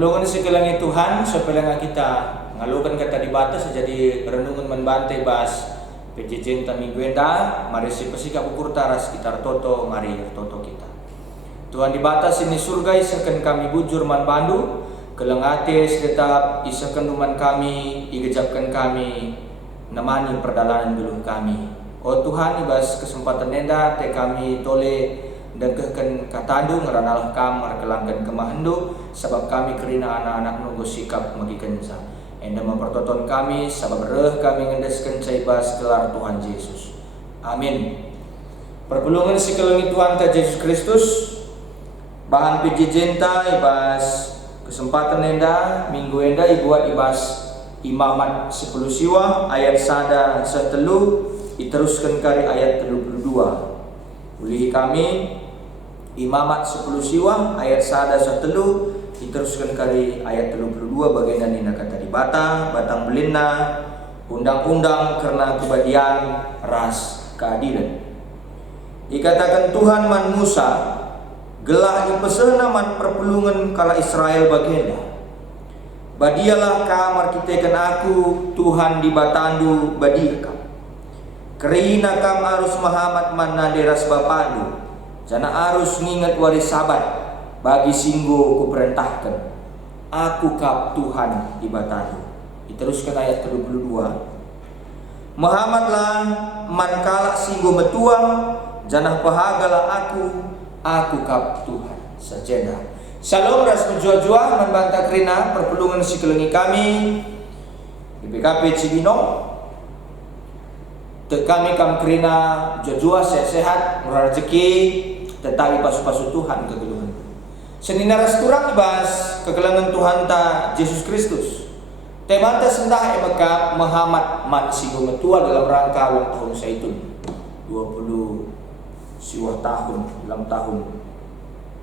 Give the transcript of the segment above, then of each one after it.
Perpulungan sekelangi Tuhan supaya kita ngalukan kata di batas jadi renungan membantai bas PJJ minggu enda mari si pesika ukur taras sekitar toto mari toto kita. Tuhan di batas ini surga isakan kami bujur man bandu kelengates tetap isakan duman kami igejapkan kami nemani perjalanan belum kami. Oh Tuhan ibas kesempatan enda te kami tole dan kehken katandu ngeranalah kam kelanggan kemahendu sebab kami kerina anak-anak nunggu sikap magikensa enda mempertonton kami sebab reh kami ngendesken caibas gelar Tuhan Yesus. Amin. Perpulungan sikelungi Tuhan ta Yesus Kristus bahan pijijenta ibas kesempatan enda minggu enda ibuat ibas imamat 10 siwa ayat sada setelu diteruskan kari ayat 32. Ulihi kami imamat 10 siwa ayat sada setelu diteruskan kari ayat 32 bagian dina kata di batang belina undang-undang karena kebadian ras keadilan. Dikatakan Tuhan man Musa gelah ipesena man perpulungan kala Israel bagian badialah kamar kita aku Tuhan di batandu badiakam kerina kam arus mahamat man naderas bapandu jana arus ngingat waris sabat bagi singgo ku perintahkan aku kap Tuhan di batandu. Diteruskan ayat ke-22 Muhammadlah man kalak singgo metuang janah pahagalah aku kap Tuhan sajeda. Shalom ras menjua-jua membantah kerina perpulungan sikelengi kami di BKP Cibinong. Kami kam kerina jua-jua sehat-sehat murah rezeki tetapi pasu-pasu Tuhan kegeluhan. Senina resturang ibas kegelangan Tuhan ta Yesus Kristus. Temanta sendah emeka Muhammad man singgo metua dalam rangka ulang tahun Saitun 20 siwah tahun dalam tahun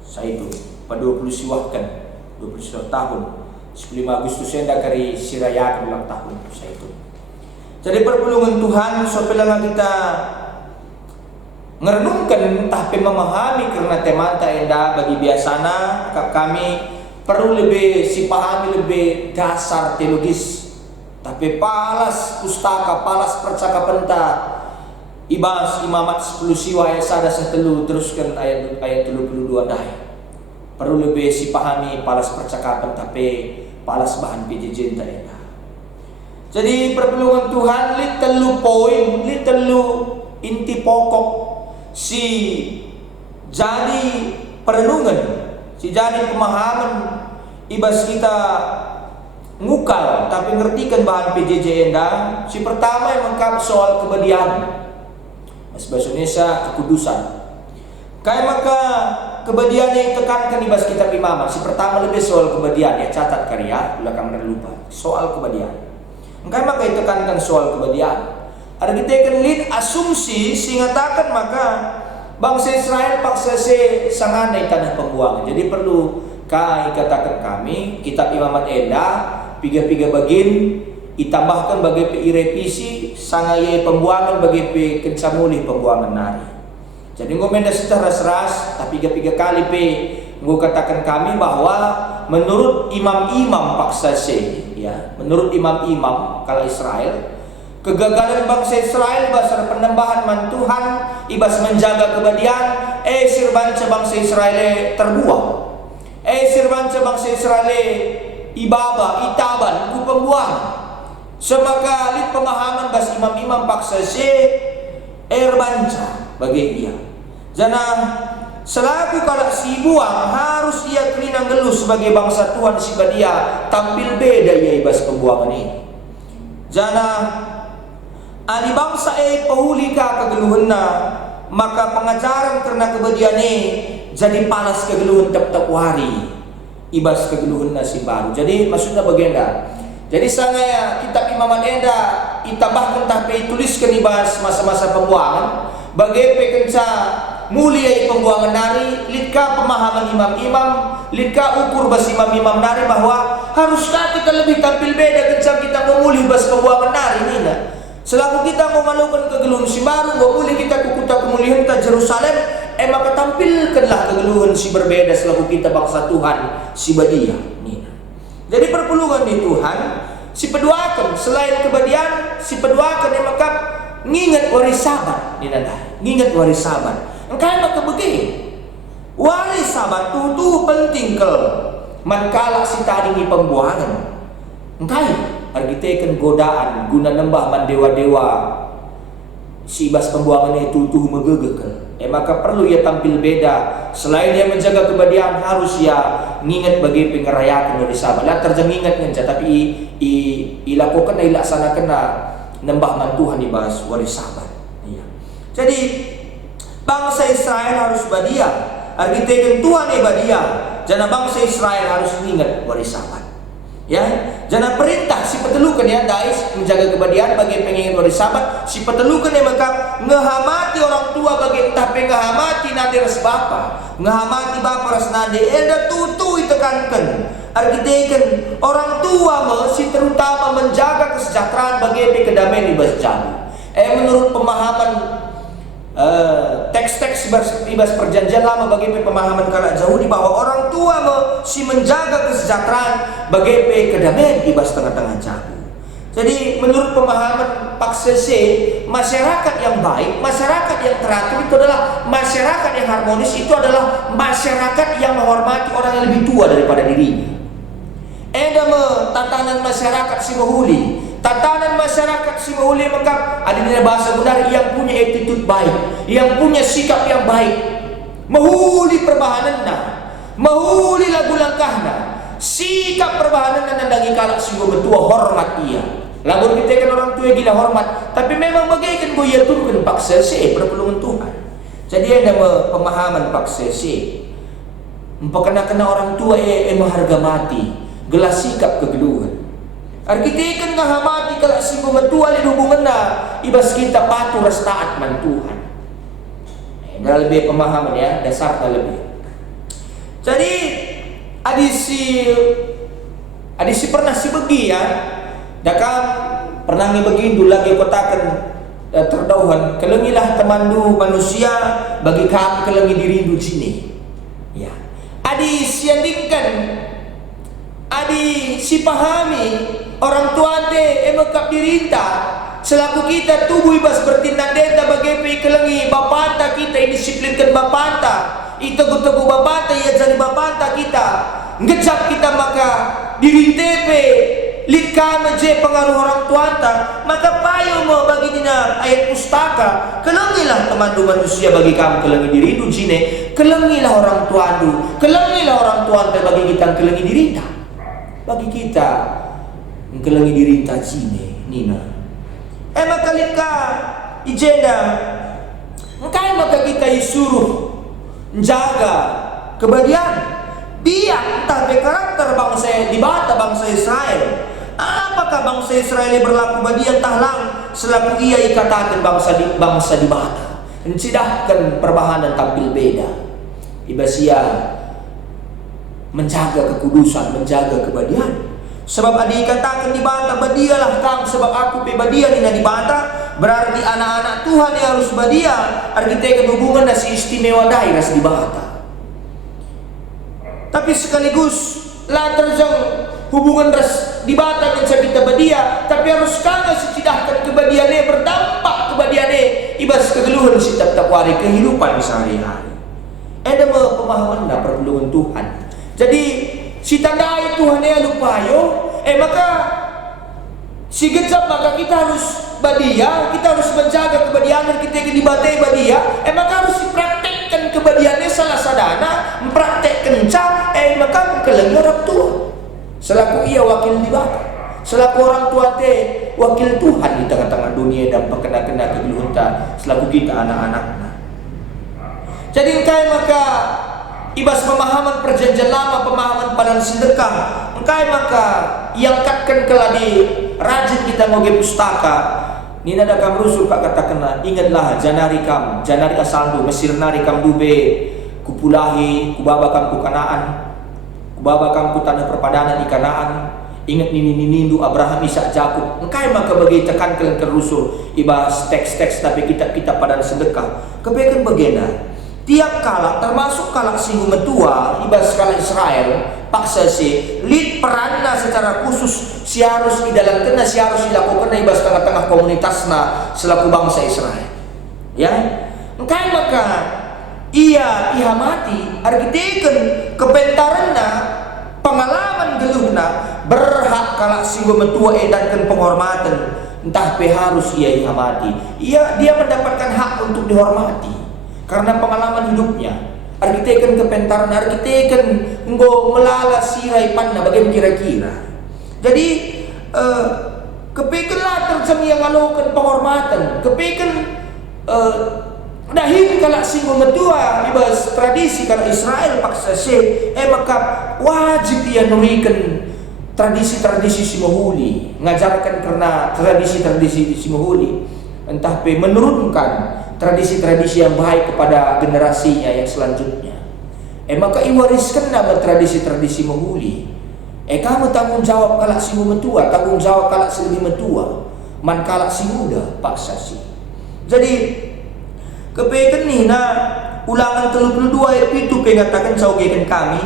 Saitun. Pada 20 siwah kan 20 siwah tahun 15 Agustus enda kari sirayakan ulang tahun Saitun. Jadi perpulungan Tuhan supaya kita ngerenungkan tapi memahami karena temanta enda bagi biasana kami perlu lebih pahami lebih dasar teologis tapi palas pustaka palas percakapan ta ibas imamat 10 siwa ayat sada setelu teruskan ayat 32 dai perlu lebih pahami palas percakapan tapi palas bahan PJJ enda. Jadi perpulungan Tuhan litelu poin litelu inti pokok si jadi perenungan, si jadi pemahaman ibas kita ngukal tapi ngertikan bahan PJJ enda. Si pertama yang mengkap soal kebadian bahasa Indonesia kekudusan. Kayak maka kebadian yang tekankan ibas kitab imamat. Si pertama lebih soal kebadian ya catat karya belakang lupa soal kebadian. Kayak maka ditekankan soal kebadian. Ada kita akan lihat asumsi singatakan maka bangsa Israel paksa sanganai tanah pembuangan. Jadi perlu katakan kami kitab imamat enda piga-piga bagin ditambahkan bagi revisi sangai pembuangan bagi kencamuli pembuangan nari. Jadi ngomenda secara ras tapi piga kali katakan kami bahwa menurut imam-imam paksa ya menurut imam-imam kala Israel kegagalan bangsa Israel basar penambahan man Tuhan ibas menjaga kebadian sirbanca bangsa Israel terbuang sirbanca bangsa Israel ibaba itaban ku pembuang semaka lit pemahaman bas imam-imam paksa banca bagi dia jana selaku kalak si buang harus ia kerina ngelus sebagai bangsa Tuhan si badia tampil beda ia ibas pembuangan ini jana ali bangsa pahulika kegeluhanna maka pengajaran karena kebadian jadi panas kegeluhan tetap wari ibas kegeluhanna si baru. Jadi maksudnya bagenda. Jadi sangaya kitab imamat enda itambahkan tapi tuliskan ibas masa-masa pembuangan bagi pekenca mulia pembuangan nari litka pemahaman imam-imam litka ukur bas imam-imam nari bahwa haruskah kita lebih tampil beda kencang kita memulih bas pembuangan nari nina. Selaku kita mau melakukan kegeluhan si baru, boleh kita kukuta kemuliaan ta Jerusalem, maka tampilkanlah kegeluhan si berbeda selaku kita bangsa Tuhan si badia. Jadi perpulungan di Tuhan, si peduakan selain kebadian, si peduakan yang maka ngingat waris sabat, ngingat waris sabat. Engkai maka begini, waris sabat itu penting ke mankala si tadi ni pembuangan. Engkai argitekan godaan guna nembah man dewa-dewa si ibas pembuangan itu tuh megegek. Maka perlu ia tampil beda. Selain dia menjaga kebadian, harus ia ngingat bagi pengerayakan waris sabat. Lah terjang ingat ngenca, tapi ilakukan ilaksanakan nembah man Tuhan ibas waris sabat. Iya. Jadi bangsa Israel harus badia. Argitekan Tuhan badia. Jana bangsa Israel harus ingat waris sabat. Ya, jana perintah si petelukan ya dais menjaga kebadian bagi pengingat waris sabat. Si petelukan yang maka ngehamati orang tua bagi tapi ngehamati nanti res bapa, ngehamati bapa res nanti eda tutu itekankan. Argitekan orang tua si terutama menjaga kesejahteraan bagi kedamaian ibas jalu. Menurut pemahaman teks-teks ibas perjanjian lama bagi pemahaman kala jauh di bahwa orang tua si menjaga kesejahteraan bagi kedamaian ibas tengah-tengah jauh. Jadi menurut pemahaman Pak Sese, masyarakat yang baik, masyarakat yang teratur itu adalah masyarakat yang harmonis, itu adalah masyarakat yang menghormati orang yang lebih tua daripada dirinya. Tatanan masyarakat si mahuli, tatanan masyarakat si mahuli maka ada di bahasa benar yang punya attitude baik, yang punya sikap yang baik, mahuli perbahanan mahuli lagu langkahna, sikap perbahanan nandangi kalak si betua hormat ia. Lagu kita kan orang tua gila hormat, tapi memang bagaikan goya turun paksa si perpulungan Tuhan. Jadi ada pemahaman paksa si, kena orang tua mengharga mati. Gelas sikap kegeluhan. Arkitekan ngahamati kalau si memetua di hubungan ibas kita patuh ras taat man Tuhan. Dah lebih pemahaman ya, dasarnya lebih. Jadi adisi pernah si begi ya. Dakam pernah ngibegi dulu lagi kotakan terdauhan kelengilah temandu manusia bagi kamu kelengi diri du sini. Ya. Adisi yandingkan si pahami orang tua te emekap dirinta selaku kita tubuh ibas bertindak deta bagi kelengi bapanta kita disiplinkan bapanta itu teguh bapanta ia jadi bapanta kita ngejak kita maka dirintepe lika meje pengaruh orang tuanta maka payo mo bagi dina ayat pustaka kelengilah temandu manusia bagi kamu kelengi diri du jine kelengilah orang tuandu kelengilah orang tuanta bagi kita kelengi dirinta bagi kita kelengi diri tajine nina maka lika ijenda maka kita disuruh menjaga kebadian biar tapi karakter bangsa di bata bangsa Israel. Apakah bangsa Israel berlaku badian tahlang selaku ia ikatakan bangsa di bata mencidahkan perbahanan tampil beda ibasia menjaga kekudusan, menjaga kebadian. Sebab ada dikatakan di bata badialah kamu sebab aku badia di bata berarti anak-anak Tuhan yang harus badia argitekan hubungan nasi istimewa daerah di bata. Tapi sekaligus lah terjang hubungan ras di bata dengan kita badia tapi harus kagak secidahkan kebadiannya berdampak kebadiannya ibas kegeluhan si tak wari kehidupan sehari-hari. Ada pemahaman perpulungan Tuhan. Jadi si tandai Tuhan lupayo maka si gejap maka kita harus badia, kita harus menjaga kebadian kita di batai badia maka harus dipraktekkan kebadiannya salah sadana mempraktekkan maka kelengi orang tua selaku ia wakil di bata selaku orang tua wakil Tuhan di tengah-tengah dunia dan kena kegeluhan selaku kita anak-anaknya. Jadi maka ibas pemahaman perjanjian lama, pemahaman padan sedekah. Engkai maka iangkatkan keladi rajin kita ngoge pustaka. Nina da kam rusul kak kata kena ingatlah janari asaldu Mesir nari kam dube kupulahi kubaba kam ku Kanaan kubaba kam ku tanah perpadanan di Kanaan ingat nindu Abraham Ishak Jakub. Engkai maka bagi tekan kalian ke rusul ibas teks-teks tapi kitab-kitab padan sedekah kebaikan bagena tiap kala termasuk kala singgung metua ibas kala Israel paksa si lid peranna secara khusus si harus idalankan, si harus dilakukan ibas tengah-tengah komunitasna selaku bangsa Israel. Ya, engkai maka ia ihamati arkiteken kepentaranna pengalaman geluhna berhak kala singgung metua edankan penghormatan entah pe harus ia ihamati. Dia mendapatkan hak untuk dihormati karena pengalaman hidupnya. Arkiteken kepentaran, arkiteken enggo melala sirai panna bagaimana kira-kira. Jadi kepekenlah terjadi yang ngalokan penghormatan, kepeken dahim kala singgung metua ibas tradisi kala Israel paksa se maka wajib ia nurikan tradisi-tradisi si mahuli, ngajarkan karena tradisi-tradisi si mahuli entah pe menurunkan tradisi-tradisi yang baik kepada generasinya yang selanjutnya. Maka iwariskan nama tradisi-tradisi mahuli. Kamu tanggung jawab kalak si metua, tanggung jawab kalak si lebih metua, man kalak si muda paksa si. Jadi kepekan ni na ulangan 32 ayat itu pengatakan saugekan kami,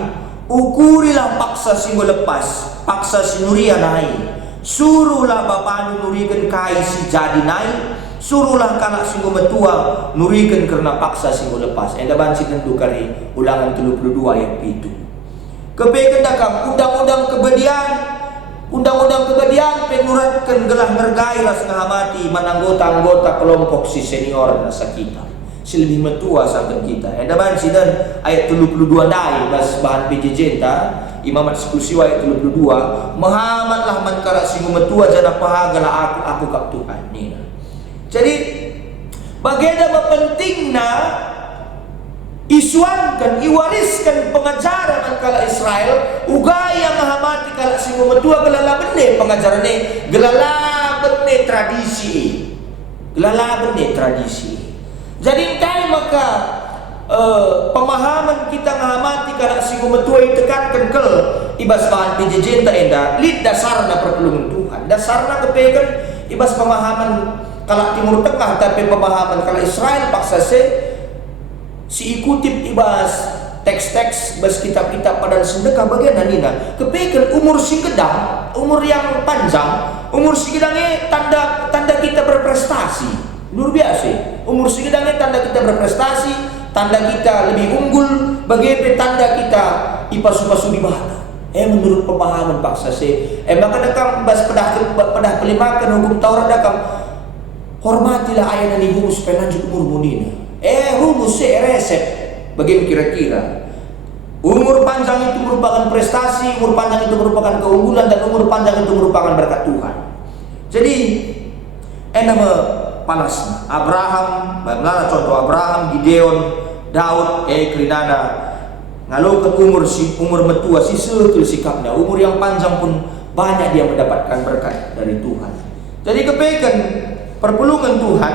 ukurilah paksa si lepas, paksa si nuria naik, suruhlah bapak nurikan kai si jadi naik, suruhlah kalak singgo metua nurikan karena paksa singgo lepas. Enda bansi tentu kali ulangan 32 ayat itu. Kepekan dakam undang-undang kebedian penuratkan gelah ngergai ras ngahamati mananggota-anggota kelompok si senior nasa kita si lebih metua sampai kita. Enda bansi dan ayat 32 dai bas bahan PJJ Imamat 10 siwa ayat 32 Muhammadlah man kalak singgo metua jana pahagalah aku kap Tuhan ni. Jadi bagaimana pentingnya isuankan, iwariskan pengajaran kala Israel ugaya mahamati kala singgung metua gelala bende pengajaran ini gelala bende tradisi, gelala bende tradisi. Jadi kai maka pemahaman kita mahamati kala singgung metua ditekankan ke ibas bahan PJJ tak enda lid dasarna pertolongan Tuhan, dasarna kepekan ibas pemahaman kalau Timur Tengah tapi pemahaman kalau Israel paksa si ikutip ibas teks-teks bas kitab-kitab pada sedekah bagian nina kepekan umur si gedang, umur yang panjang, umur si gedangnya tanda kita berprestasi luar biasa. Umur si gedangnya tanda kita berprestasi, tanda kita lebih unggul, bagaimana tanda kita ipasu-pasu di bata. Menurut pemahaman paksa maka dakam bas pedah pelimakan hukum Taurat dakam hormatilah ayah dan ibu supaya lanjut umur munina. Rumus resep. Bagaimana kira-kira? Umur panjang itu merupakan prestasi, umur panjang itu merupakan keunggulan, dan umur panjang itu merupakan berkat Tuhan. Jadi, nama panasnya Abraham, bagaimana contoh Abraham, Gideon, Daud, Krinana, ngalokan umur metua si setul sikapnya, umur yang panjang pun banyak dia mendapatkan berkat dari Tuhan. Jadi kepekan perpulungan Tuhan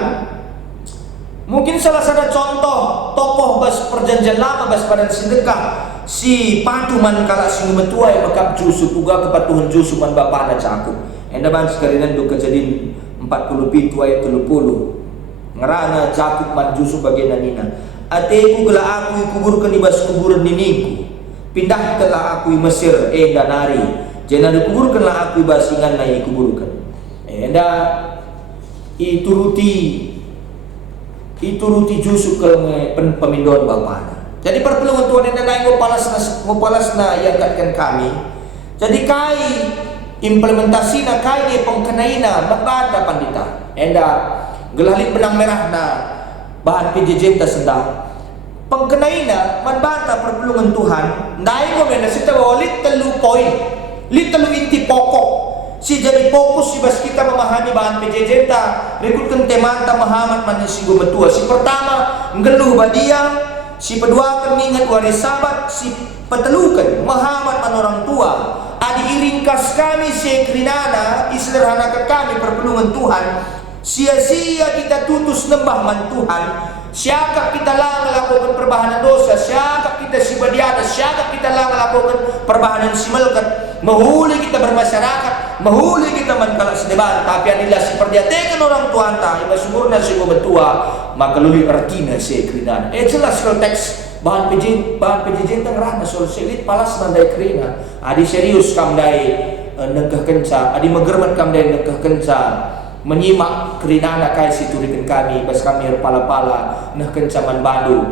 mungkin salah satu contoh tokoh bas perjanjian lama bas badan sedekah si patuman kala sing metua yang makap Jusuf juga kepatuhan Jusuf man bapa na cakup enda ban sekalian do kejadian 47 ayat 30 ngerana cakup man Jusuf bagian nina ateku gela aku kuburkan di bas kuburan niniku pindah telah aku Mesir danari jangan kuburkanlah aku basingan nai kuburkan enda ituruti Jusuf ke pemindon bapana. Jadi perpulungan Tuhan yang naik ngopalasna yang katkan kami. Jadi kai implementasinya kai ni pengkenaina membata pandita. Enda gelalin benang merah na bahan PJJ ta senda. Pengkenaina membata perpulungan Tuhan. Naik ngomena sita walit telu poin. Lit telu inti pokok. Si jadi fokus si bas kita memahami bahan PJJ ta rekutkan temanta Muhammad manusia metua. Si pertama ngeluh badia, si kedua kan mengingat waris sabat, si petelukan Muhammad man orang tua. Adi iringkas kami si krinana isederhanakan kami perpulungan Tuhan. Sia-sia kita tutus nembah man Tuhan. Siakap kita lah melakukan perbahanan dosa, siakap kita si badiana, siakap kita lah melakukan perbahanan si melkat. Mahuli kita bermasyarakat mahuli kita man kalak sedeban, tapi anilah si perdiatekan orang tua anta iba sumurna si betua maka luli artina si krinan. Jelas kalau teks bahan pejijen tangerana sol selit palas mandai krina. Adi serius kam dai negah kenca, adi megermat kam dai negah kenca menyimak kerinana kai siturikan kami bas kami pala-pala nah kencaman bandu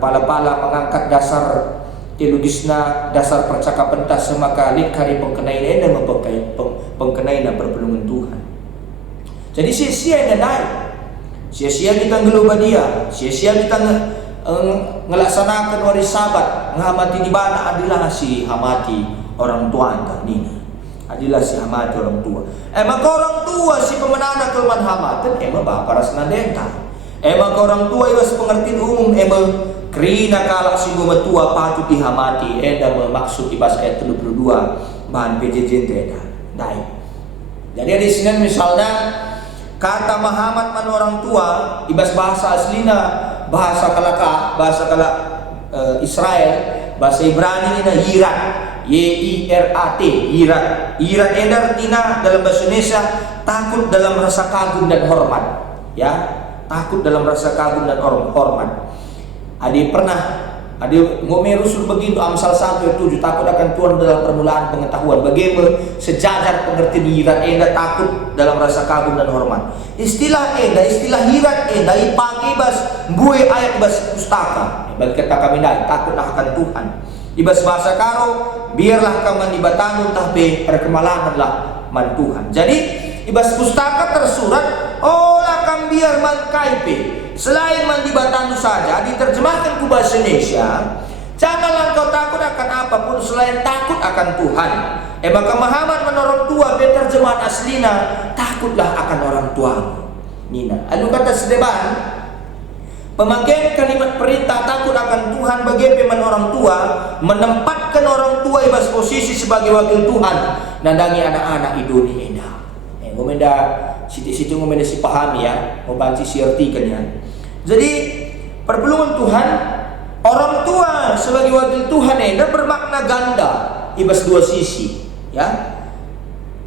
pala-pala mengangkat dasar teologisna dasar percakapan tas semakali kari pengkenain dan memperkait pengkenain dan perpelungan Tuhan. Jadi sia-sia yang naik, sia-sia kita ngeluba dia, sia-sia kita ngelaksanakan hari Sabat, ngamati di mana adalah si hamati orang tua anta nina, adalah si hamati orang tua. Maka orang tua si pemenana kelman hamatan, bapak rasna denta. Maka orang tua iwas pengertian umum, krina kalak si tua patut dihamati. Maksud ibas ayat 32 bahan PJJ tidak naik. Jadi di sini misalnya kata Muhammad man orang tua ibas bahasa aslina bahasa kalaka Israel bahasa Ibrani ini yirat YIRAT yirat artinya dalam bahasa Indonesia takut dalam rasa kagum dan hormat, ya, takut dalam rasa kagum dan hormat. Adi ngomel rusul begitu Amsal 1 ayat 7 takut akan Tuhan dalam permulaan pengetahuan. Bagaimana sejajar pengertian hirat takut dalam rasa kagum dan hormat. Istilah hirat dipakai bas buai ayat bas pustaka. Bagi kata kami takutlah akan Tuhan. Ibas bahasa karo biarlah kamu dibatangun tapi perkemalananlah man Tuhan. Jadi ibas pustaka tersurat olah kam biar man kaipe. Selain mandi batanu saja diterjemahkan ke bahasa Indonesia, janganlah kau takut akan apapun selain takut akan Tuhan. Maka Muhammad menurut tua terjemahan aslina takutlah akan orang tuamu. Nina. Lalu kata sedeban pemakaian kalimat perintah takut akan Tuhan bagi peman orang tua menempatkan orang tua ibas posisi sebagai wakil Tuhan nandangi anak-anak iduni enak. Ngomenda situ ngomenda si pahami ya, mau banci si artikan ya. Jadi perpelungan Tuhan orang tua sebagai wakil Tuhan bermakna ganda ibas dua sisi ya.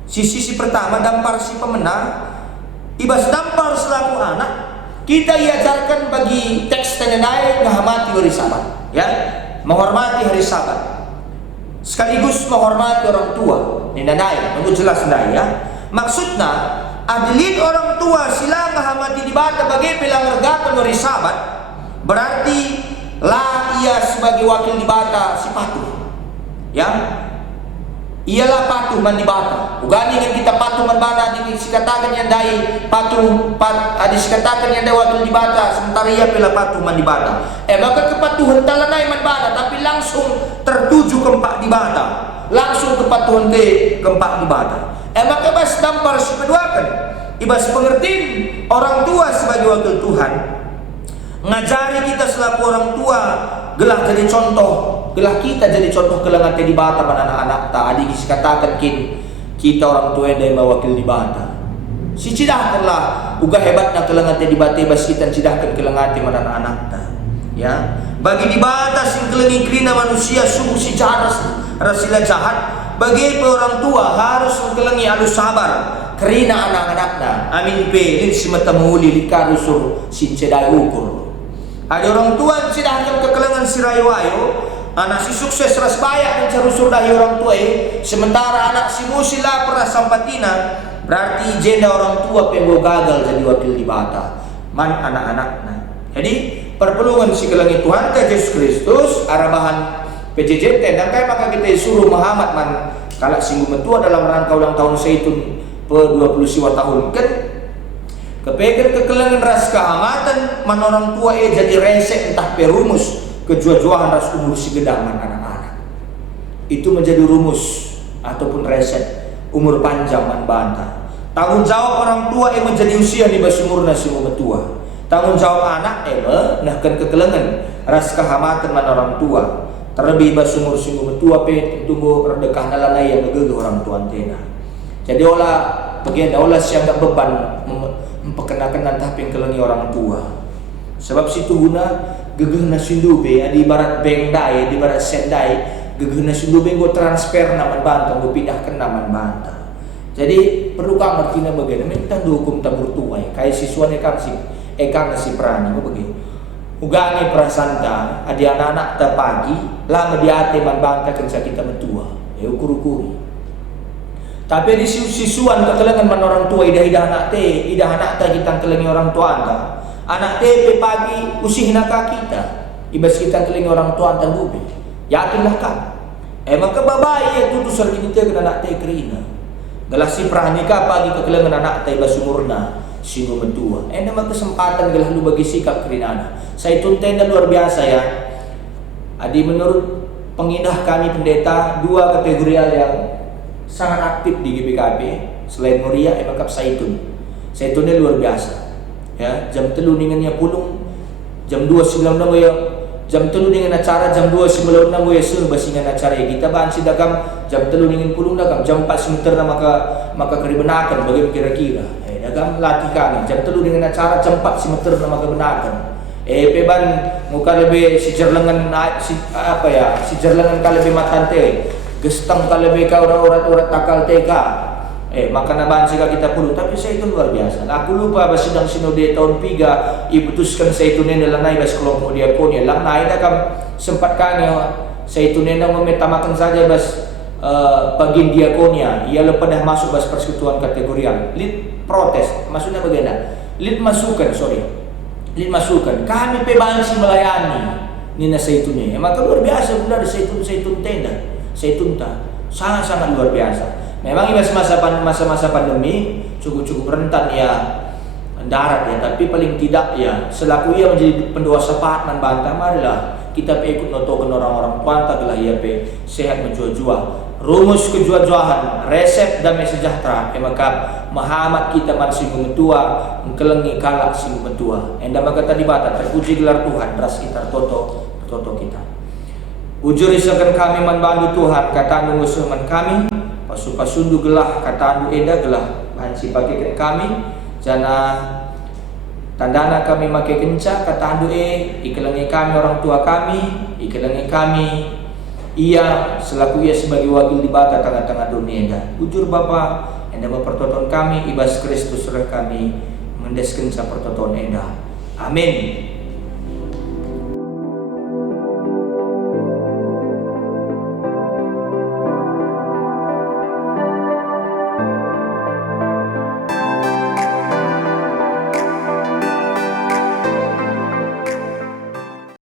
Sisi pertama dampar si pemenang ibas dampar selaku anak kita diajarkan bagi teks tenenai menghormati hari Sabat ya, menghormati hari Sabat sekaligus menghormati orang tua nenanai menurut jelas nai ya. Maksudnya adilin orang tua sila ngahamati di bata bagi pelanggar hari Sabat berarti lah ia sebagai wakil di bata si patuh ya, ialah patuh man di bata ugani dengan kita patuh man bata dikatakan yang dai patuh dikatakan yang dai wakil di bata sementara ia pela patuh man di bata maka kepatuhan talanai man bata tapi langsung tertuju ke empat di bata langsung kepatuhan ke empat di bata maka bas dampar si keduakan ibas pengertian orang tua sebagai wakil Tuhan ngajari kita selaku orang tua gelah jadi contoh, gelah kita jadi contoh kelangan di bata pada anak-anak tadi dikatakan kita orang tua yang mewakil di bata si cidahkanlah uga hebatnya kelangan di bata bas kita cidahkan kelangan pada anak-anak ya bagi di bata sing kelengi krina manusia sungguh si jahat rasila jahat bagi orang tua harus kelengi alus sabar kerina anak-anaknya amin pe lin si mata muli likarusur si cedai ukur. Ada orang tua sidahkan kekelengan si rayu-ayu anak si sukses ras bayak mencarusur dahi orang tua sementara anak si musila pernah sampatina berarti jenda orang tua penggo gagal jadi wakil di bata man anak-anaknya. Jadi perpelungan si kelengi Tuhan Yesus Kristus arabahan PJJ dan kayak maka kita suruh Muhammad man kalak singgung metua dalam rangka ulang tahun Zaitun pe-20 tahun kan kepeker kekelengan ras kehamatan man orang tua jadi resek entah perumus kejuajuahan ras umur si gedaman anak-anak itu menjadi rumus ataupun resek umur panjang man bantah tanggung jawab orang tua menjadi usia di basumurna si metua tanggung jawab anak nahkan kekelengan ras kehamatan man orang tua terlebih basumur si metua tunggu redekah nalanai yang megege orang tua antena. Jadi olah bagian olah siang gak beban memperkenakan tapi kelengi orang tua. Sebab situ guna gegeh na sindube di barat bengdai di barat sendai gegeh na sindube go transfer naman bantah go pindahkan naman bantah. Jadi perlu kang ngerti na bagaimana minta hukum tabur tuai kayak siswa kang si perani begini. Ugangi prasanta adi anak-anak ta pagi lama diate man bangka kensa kita mentua. Ukur-ukuri. Tapi di sisuan kekelengan man orang tua idah anak ta kita kelengi orang tua anta. Anak te pe pagi usih naka kita. Ibas kita kelengi orang tua anta lubi. Yakinlah kan. Maka babai itu tu sergi kita kena anak te kerina. Galah si pranika pagi kekelengan anak te ibas umurna sino mentua. Nama kesempatan galah lu bagi sikap kerinana. Saya tuntenda luar biasa ya. Adi menurut pengindah kami pendeta dua kategorial yang sangat aktif di GBKP selain Muria emakap Saitunnya luar biasa ya. Jam 3 ningannya pulung jam 2 sebelum nang ya jam 3 dengan acara jam 2 sebelum nang ya basingan acara ya kita ban sidakam jam 3 ningen pulung dakam jam 4 semeter na maka keribenakan bagaimana kira-kira dagam latih kami jam 3 dengan acara jam 4 semeter na maka benakan peban muka lebih si jerlengan si jerlengan ka lebih matante gestang ka lebih ka urat-urat takal teka maka naban sika kita puluh. Tapi saya itu luar biasa. Aku lupa ba sidang sinode tahun 3 iputuskan saya itu nena lanai bas kelompok diakonia lang naik kam sempat kanya saya itu nena memetamakan saja bas bagian diakonia ia lepas dah masuk bas persekutuan kategorial lead protes maksudnya bagaimana lead masukan kami pebansi melayani nina saitunya maka luar biasa benar saitun tenda saitun sangat luar biasa. Memang ini masa-masa pandemi cukup rentan ya darat ya, tapi paling tidak ya selaku ia menjadi pendoa sepakat man bantah marilah kita ikut notokan orang-orang kuanta gelah ia pe sehat menjua-jua. Rumus kejua-juahan, resep damai sejahtera maka mahamat kita man sing mentua mengkelengi kalak sing mentua. Enda maka tadi bata terpuji gelar Tuhan ras kita toto kita. Ujur isakan kami man bandu Tuhan kata ngusuh man kami pasu-pasundu gelah kata eda gelah bansi pakai kami jana tandana kami makai kenca kata ikelangi kami orang tua kami ikelangi kami ia selaku ia sebagai wakil di bata tengah-tengah dunia eda ujur Bapa enda pertoton kami ibas Kristus reh kami mendesken sa pertoton eda amin.